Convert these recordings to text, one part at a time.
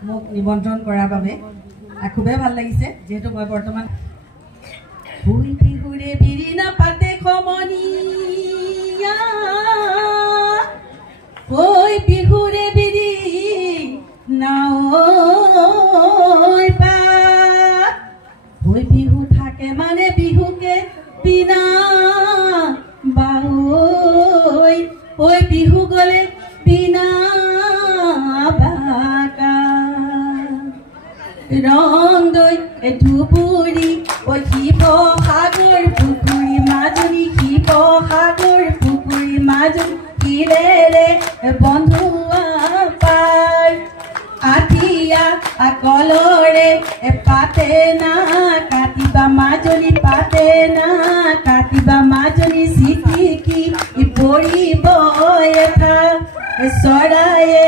মোক নিমন্ত্ৰণ কৰাৰ বাবে খুবেই ভাল লাগিছে যেহেতু মই বৰ্তমান ভুই বিহুৰে বিৰিনা পাতে খমনিয়া ভুই বিহুৰে বিৰি নাওই পা ভুই বিহু থাকে মানে বিহুকে বিনা বাউই ওই বিহু গলে বিনা বাকা রং দই ধুবুরি ওই শিৱসাগৰ পুখুৰী মাজনী শিৱসাগৰ পুখুৰী মাজনী কিৰেৰে বন্ধুৱা পাৰ আঠিয়া কলৰে পাতে না কাটিবা মাজনী পাতে না কাটিবা মাজনী চিটিকি পৰিব এঠা চৰায়ে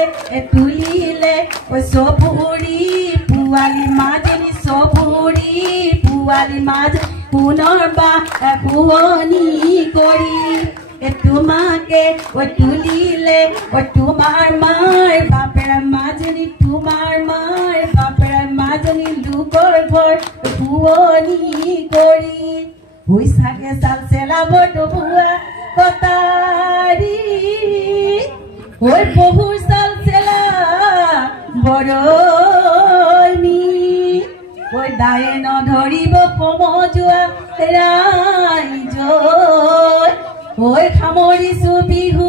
তুলিলে চবুৰি পুৱালি মাজনী চবুৰি পুৱালি মাজ পুনৰবা পুহনি কৰি তোমাকে তুলিলে তোমাৰ মাৰ বাপেৰা মাজনী তোমাৰ মাৰ বাপেৰা মাজনী লোকৰ ঘৰ পুৱনি কৰি হৈছাগে চাল চেলাব ডবুৱা কটাৰী ওই বহুৰ চাল চেলা বৰমি ওই দায়ে নধৰিব সমজুৱা ৰাইজ ওই সামৰিছো বিহু